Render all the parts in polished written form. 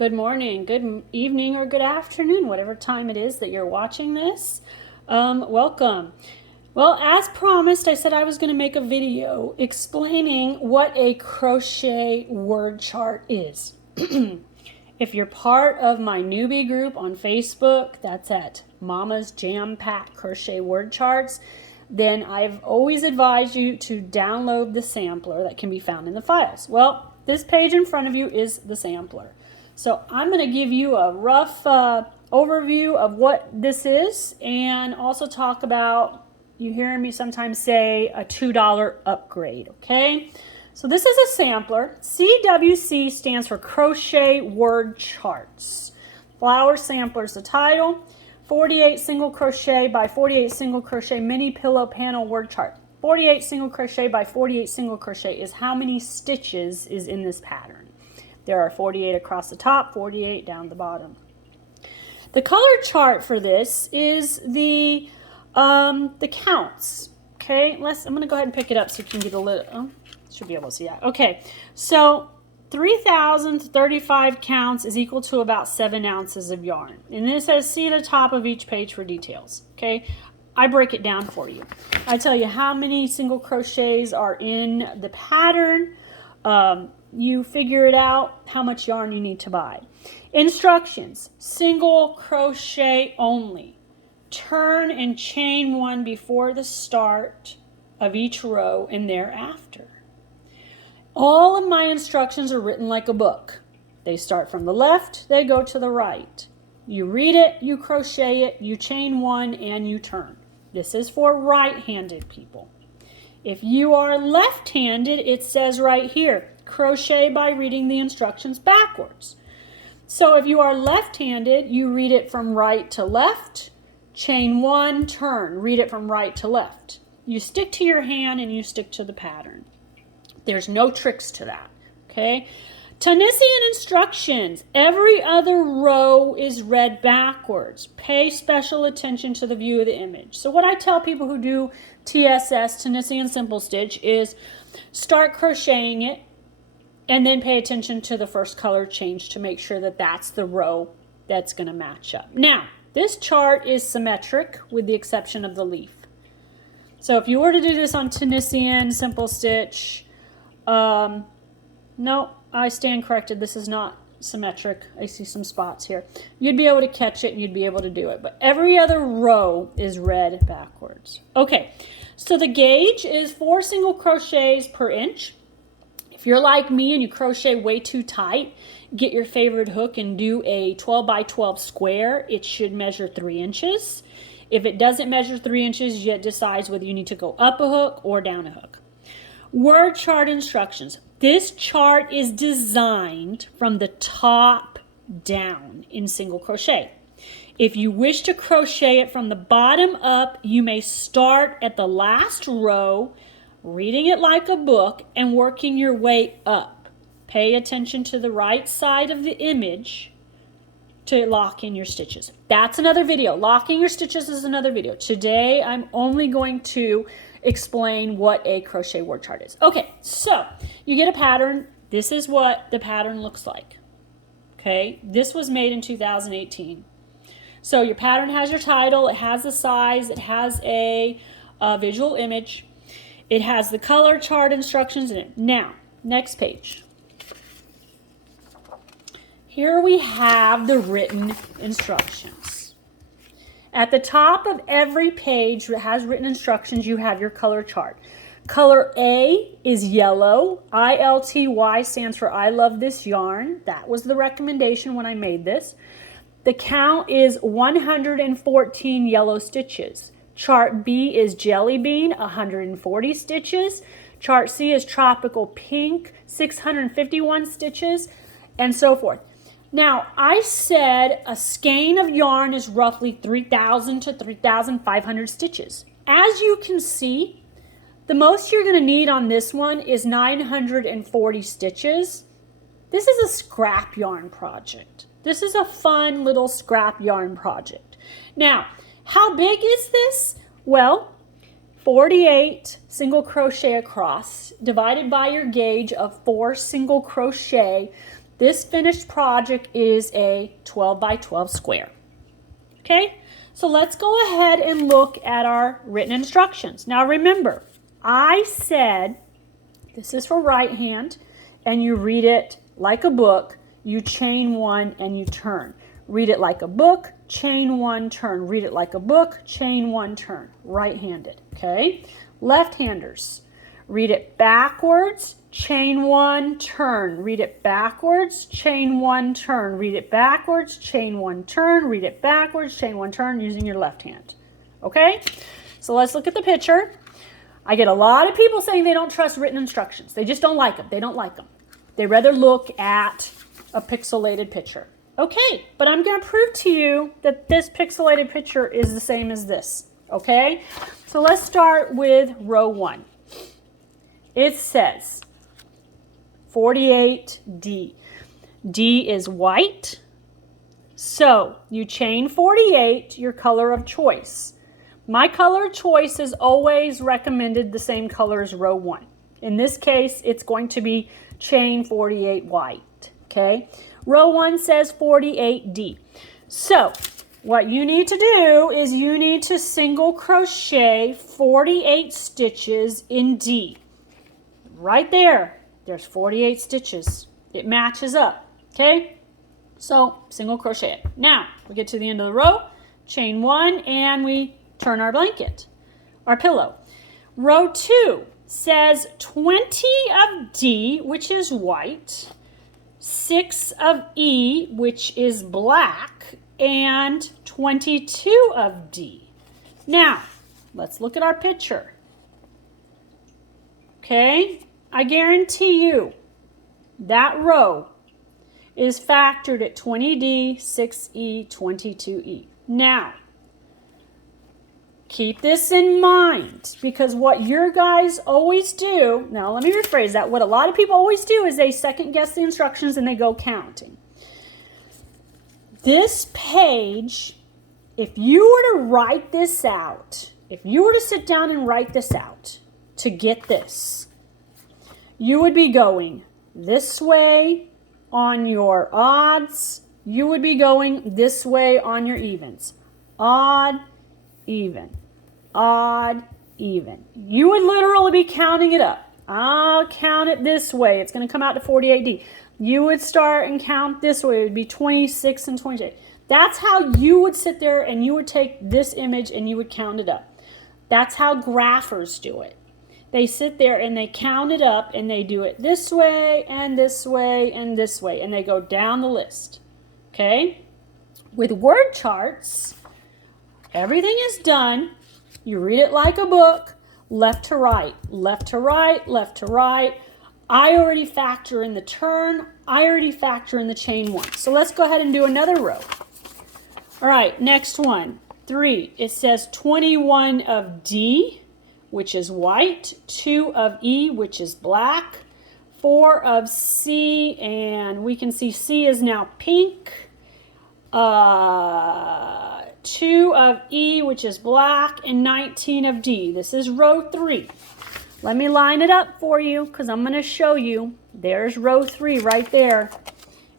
good morning, good evening, or good afternoon, whatever time it is that you're watching this. Welcome. Well, as promised, I said I was going to make a video explaining what a crochet word chart is. If you're part of my newbie group on Facebook, that's at Mama's Jam Pack Crochet Word Charts, then I've always advised you to download the sampler that can be found in the files. Well, this page in front of you is the sampler. So I'm going to give you a rough overview of what this is and also talk about, you hear me sometimes say, a $2 upgrade, okay? So this is a sampler. CWC stands for Crochet Word Charts. Flower Sampler is the title. 48 single crochet by 48 single crochet mini pillow panel word chart. 48 single crochet by 48 single crochet is how many stitches is in this pattern. There are 48 across the top, 48 down the bottom. The color chart for this is the counts. Okay, I'm going to go ahead and pick it up so you can get a little. Oh, should be able to see that. Okay, so 3,035 counts is equal to about 7 ounces of yarn. And this says see the top of each page for details. Okay, I break it down for you. I tell you how many single crochets are in the pattern. You figure it out how much yarn you need to buy. Instructions: single crochet only. Turn and chain one before the start of each row and thereafter. All of my instructions are written like a book. They start from the left, they go to the right. You read it, you crochet it, you chain one, and you turn. This is for right-handed people. If you are left-handed, it says right here, crochet by reading the instructions backwards. So if you are left-handed, you read it from right to left, chain one, turn, read it from right to left. You stick to your hand and you stick to the pattern. There's no tricks to that, okay? Tunisian instructions. Every other row is read backwards. Pay special attention to the view of the image. So what I tell people who do TSS, Tunisian Simple Stitch, is start crocheting it and then pay attention to the first color change to make sure that that's the row that's going to match up. Now, this chart is symmetric with the exception of the leaf. So if you were to do this on Tunisian Simple Stitch, no, I stand corrected. This is not symmetric. I see some spots here. You'd be able to catch it and you'd be able to do it. But every other row is read backwards. Okay, so the gauge is 4 single crochets per inch. If you're like me and you crochet way too tight, get your favorite hook and do a 12 by 12 square. It should measure 3 inches. If it doesn't measure 3 inches, it decides whether you need to go up a hook or down a hook. Word chart instructions. This chart is designed from the top down in single crochet. If you wish to crochet it from the bottom up, you may start at the last row, reading it like a book and working your way up. Pay attention to the right side of the image to lock in your stitches. That's another video. Locking your stitches is another video. Today, I'm only going to explain what a crochet word chart is. Okay, so you get a pattern. This is what the pattern looks like. Okay, this was made in 2018. So your pattern has your title, it has the size, it has a visual image, it has the color chart instructions in it. Now, next page. Here we have the written instructions. At the top of every page that has written instructions, you have your color chart. Color A is yellow. ILTY stands for I love this yarn. That was the recommendation when I made this. The count is 114 yellow stitches. Chart B is jelly bean, 140 stitches. Chart C is tropical pink, 651 stitches, and so forth. Now, I said a skein of yarn is roughly 3,000 to 3,500 stitches. As you can see, the most you're going to need on this one is 940 stitches. This is a scrap yarn project. This is a fun little scrap yarn project. Now, how big is this? Well, 48 single crochet across divided by your gauge of 4 single crochet. This finished project is a 12 by 12 square. Okay, so let's go ahead and look at our written instructions. Now remember, I said this is for right hand, and you read it like a book. You chain one and you turn. Read it like a book, chain one, turn. Read it like a book, chain one, turn. Right-handed, okay? Left-handers, read it backwards, chain one, turn. Read it backwards, chain one, turn. Read it backwards, chain one, turn. Read it backwards, chain one, turn using your left hand. Okay? So let's look at the picture. I get a lot of people saying they don't trust written instructions. They just don't like them. They don't like them. They rather look at a pixelated picture. Okay, but I'm going to prove to you that this pixelated picture is the same as this. Okay? So let's start with row 1. It says 48D. D is white. So you chain 48, your color of choice. My color of choice is always recommended the same color as row 1. In this case, it's going to be chain 48 white. Okay? Row 1 says 48D. So what you need to do is you need to single crochet 48 stitches in D. Right there, there's 48 stitches. It matches up, okay? So single crochet it. Now, we get to the end of the row, chain 1, and we turn our blanket, our pillow. Row 2 says 20 of D, which is white, 6 of E, which is black, and 22 of D. Now, let's look at our picture. Okay, I guarantee you that row is factored at 20D, 6E, 22E. Now, keep this in mind, because what your guys always do, now let me rephrase that, what a lot of people always do is they second guess the instructions and they go counting. This page, if you were to write this out, if you were to sit down and write this out to get this, you would be going this way on your odds, you would be going this way on your evens. Odd, even. Odd, even. You would literally be counting it up. I'll count it this way. It's going to come out to 48D. You would start and count this way. It would be 26 and 28. That's how you would sit there and you would take this image and you would count it up. That's how graphers do it. They sit there and they count it up and they do it this way and this way and this way. And they go down the list. Okay? With word charts, everything is done. You read it like a book, left to right, left to right, left to right. I already factor in the turn. I already factor in the chain 1. So let's go ahead and do another row. All right, next one, 3. It says 21 of D, which is white, 2 of E, which is black, 4 of C, and we can see C is now pink, 2 of E, which is black, and 19 of D. This is row 3. Let me line it up for you because I'm going to show you. There's row 3 right there.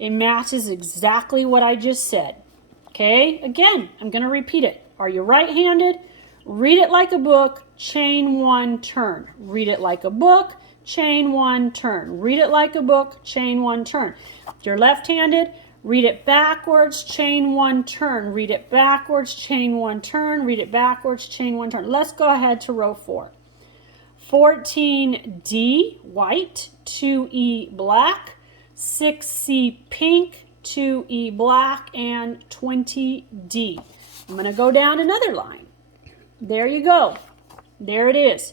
It matches exactly what I just said. Okay, again, I'm going to repeat it. Are you right-handed? Read it like a book, chain 1, turn. Read it like a book, chain 1, turn. Read it like a book, chain 1, turn. If you're left-handed, read it backwards, chain 1, turn. Read it backwards, chain 1, turn. Read it backwards, chain 1, turn. Let's go ahead to row 4. 14D, white, 2E, black, 6C, pink, 2E, black, and 20D. I'm going to go down another line. There you go. There it is.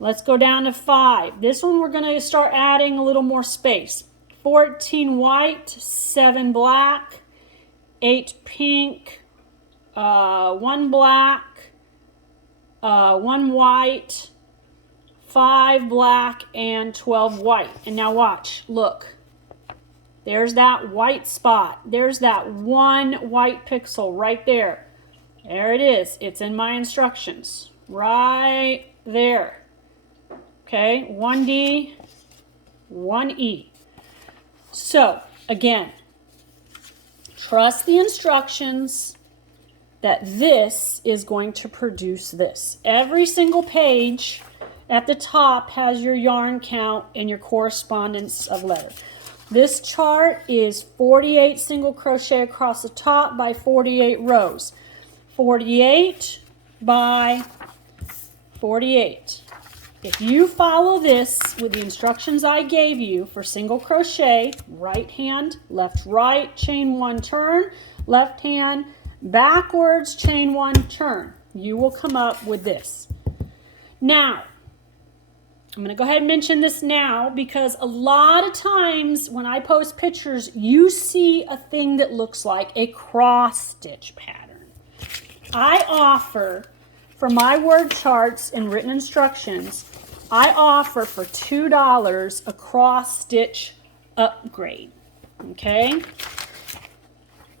Let's go down to 5. This one we're going to start adding a little more space. 14 white, 7 black, 8 pink, 1 black, 1 white, 5 black, and 12 white. And now watch, look. There's that white spot. There's that one white pixel right there. There it is. It's in my instructions. Right there. Okay, 1D, 1E. So, again, trust the instructions that this is going to produce this. Every single page at the top has your yarn count and your correspondence of letter. This chart is 48 single crochet across the top by 48 rows. 48 by 48. If you follow this with the instructions I gave you for single crochet, right hand, left, right, chain one, turn, left hand, backwards, chain one, turn, you will come up with this. Now, I'm going to go ahead and mention this now because a lot of times when I post pictures, you see a thing that looks like a cross stitch pattern. I offer, for my word charts and written instructions, I offer for $2 a cross stitch upgrade, okay?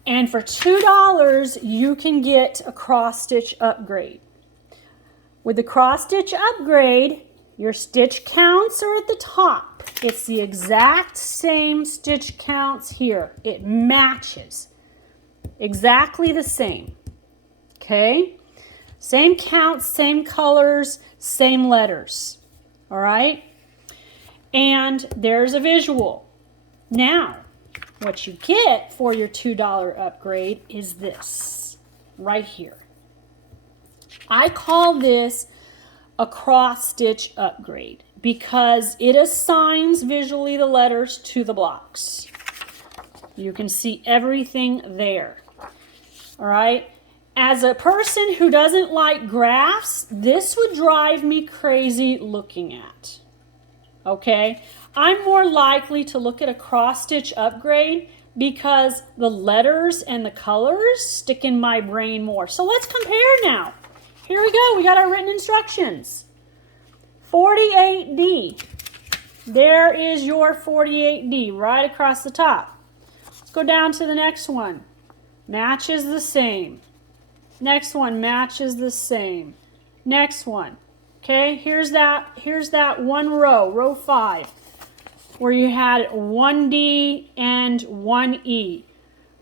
And for $2, you can get a cross stitch upgrade. With the cross stitch upgrade, your stitch counts are at the top. It's the exact same stitch counts here. It matches. Exactly the same. Okay? Same counts, same colors, same letters. All right? And there's a visual. Now, what you get for your $2 upgrade is this right here. I call this a cross stitch upgrade because it assigns visually the letters to the blocks. You can see everything there. All right? As a person who doesn't like graphs, this would drive me crazy looking at. Okay? I'm more likely to look at a cross stitch upgrade because the letters and the colors stick in my brain more. So let's compare now. Here we go. We got our written instructions. 48D. There is your 48D right across the top. Let's go down to the next one. Matches the same. Next one matches the same. Next one. Okay, here's that one row, row 5, where you had 1D and 1E.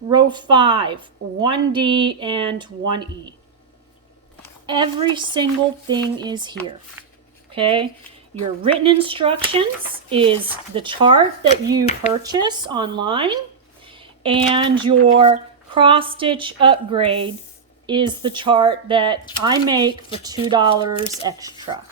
Row 5, 1D and 1E. Every single thing is here. Okay? Your written instructions is the chart that you purchase online, and your cross stitch upgrade is the chart that I make for $2 extra.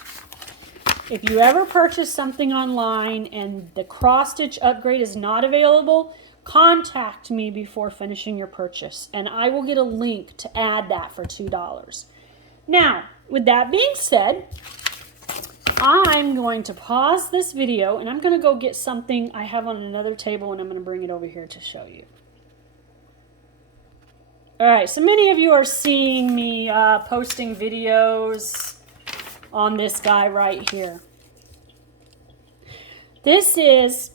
If you ever purchase something online and the cross stitch upgrade is not available, contact me before finishing your purchase, and I will get a link to add that for $2. Now, with that being said, I'm going to pause this video and I'm going to go get something I have on another table and I'm going to bring it over here to show you. All right, so many of you are seeing me posting videos on this guy right here. This is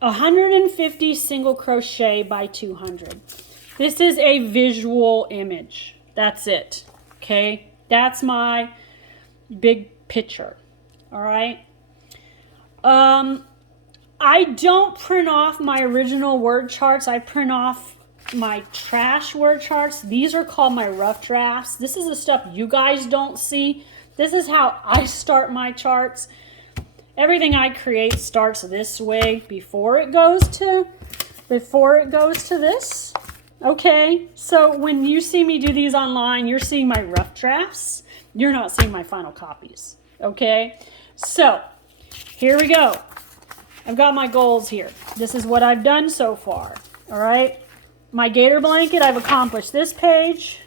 150 single crochet by 200. This is a visual image. That's it, okay? That's my big picture, all right? I don't print off my original word charts. I print off my trash word charts. These are called my rough drafts. This is the stuff you guys don't see. This is how I start my charts. Everything I create starts this way before it goes to this. Okay, so when you see me do these online, you're seeing my rough drafts. You're not seeing my final copies. Okay, so here we go. I've got my goals here. This is what I've done so far. All right, my gator blanket, I've accomplished this page,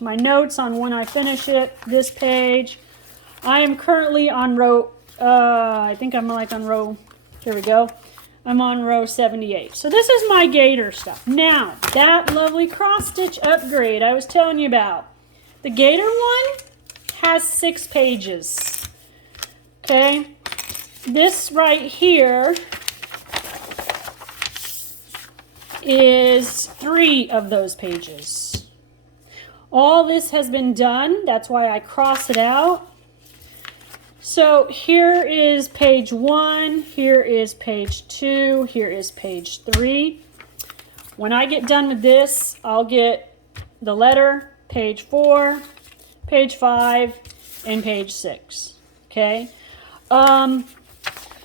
my notes on when I finish it, this page. I am currently on row, I think I'm like on row, here we go. I'm on row 78. So this is my gator stuff. Now, that lovely cross stitch upgrade I was telling you about. The gator one has 6 pages. Okay? This right here is 3 of those pages. All this has been done. That's why I cross it out. So here is page 1, here is page 2, here is page 3. When I get done with this, I'll get the letter, page 4, page 5, and page 6. Okay.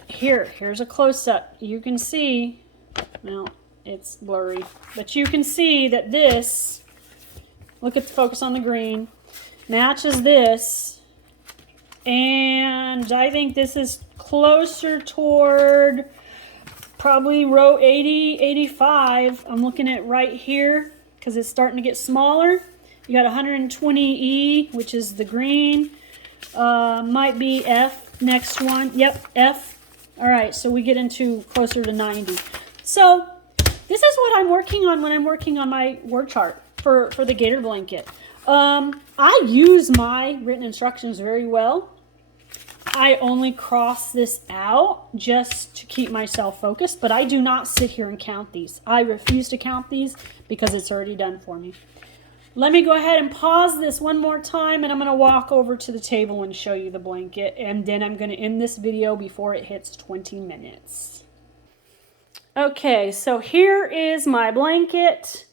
Here's a close-up. You can see, well, it's blurry, but you can see that this, look at the focus on the green, matches this, and I think this is closer toward probably row 80, 85. I'm looking at right here because it's starting to get smaller. You got 120E, which is the green. Might be F, next one. Yep, F. All right, so we get into closer to 90. So this is what I'm working on when I'm working on my word chart for the gator blanket. I use my written instructions very well. I only cross this out just to keep myself focused, but I do not sit here and count these. I refuse to count these because it's already done for me. Let me go ahead and pause this one more time, and I'm going to walk over to the table and show you the blanket, and then I'm going to end this video before it hits 20 minutes. Okay, so here is my blanket.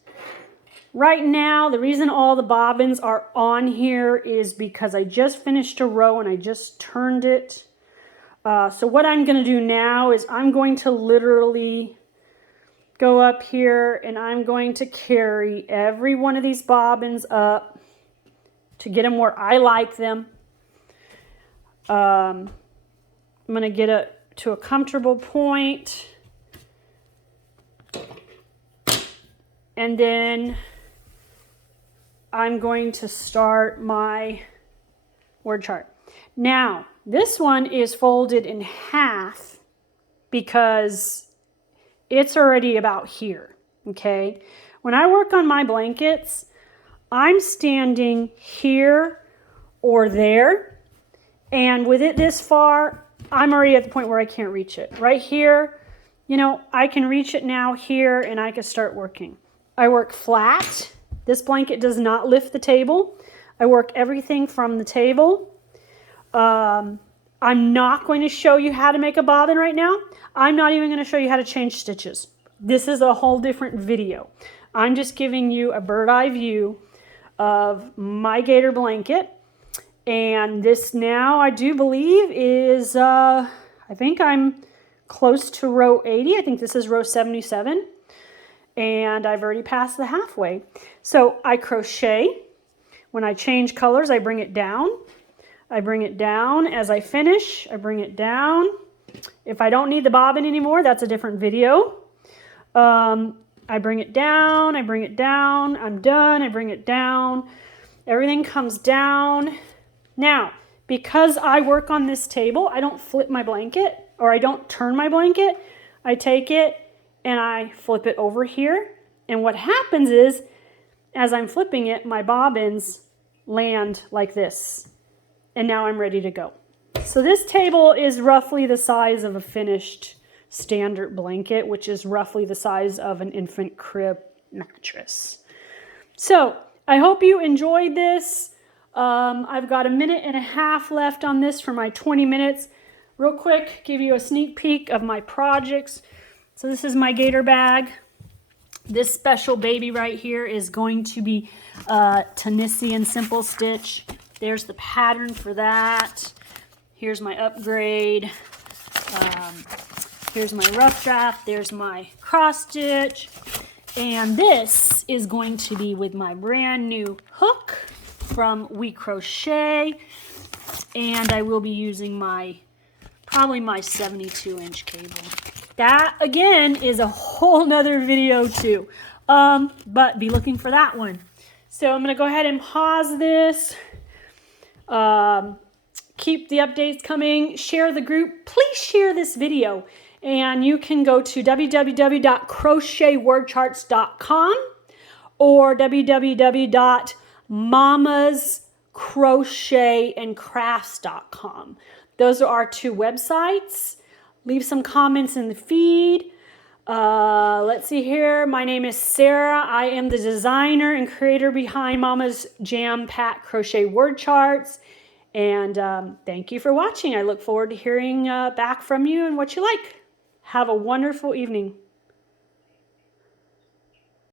Right now, the reason all the bobbins are on here is because I just finished a row and I just turned it. So what I'm going to do now is I'm going to literally go up here and I'm going to carry every one of these bobbins up to get them where I like them. I'm going to get it to a comfortable point. And then I'm going to start my word chart. Now, this one is folded in half because it's already about here, okay? When I work on my blankets, I'm standing here or there, and with it this far, I'm already at the point where I can't reach it. Right here, you know, I can reach it now here, and I can start working. I work flat. This blanket does not lift the table. I work everything from the table. I'm not going to show you how to make a bobbin right now. I'm not even going to show you how to change stitches. This is a whole different video. I'm just giving you a bird's eye view of my gator blanket. And this now, I do believe, is, I think I'm close to row 80. I think this is row 77. And I've already passed the halfway. So I crochet. When I change colors, I bring it down. I bring it down as I finish. I bring it down. If I don't need the bobbin anymore, that's a different video. I bring it down. I bring it down. I'm done. I bring it down. Everything comes down. Now, because I work on this table, I don't flip my blanket or I don't turn my blanket. I take it and I flip it over here. And what happens is, as I'm flipping it, my bobbins land like this. And now I'm ready to go. So this table is roughly the size of a finished standard blanket, which is roughly the size of an infant crib mattress. So I hope you enjoyed this. I've got a minute and a half left on this for my 20 minutes. Real quick, give you a sneak peek of my projects. So this is my gator bag. This special baby right here is going to be Tunisian simple stitch. There's the pattern for that. Here's my upgrade. Here's my rough draft. There's my cross stitch. And this is going to be with my brand new hook from We Crochet. And I will be using probably my 72-inch cable. That, again, is a whole nother video too. But be looking for that one. So I'm going to go ahead and pause this. Keep the updates coming. Share the group. Please share this video. And you can go to www.crochetwordcharts.com or www.mamascrochetandcrafts.com. Those are our two websites. Leave some comments in the feed. Let's see here. My name is Sarah. I am the designer and creator behind Mama's J.A.M. Pat Crochet Word Charts. And thank you for watching. I look forward to hearing back from you and what you like. Have a wonderful evening.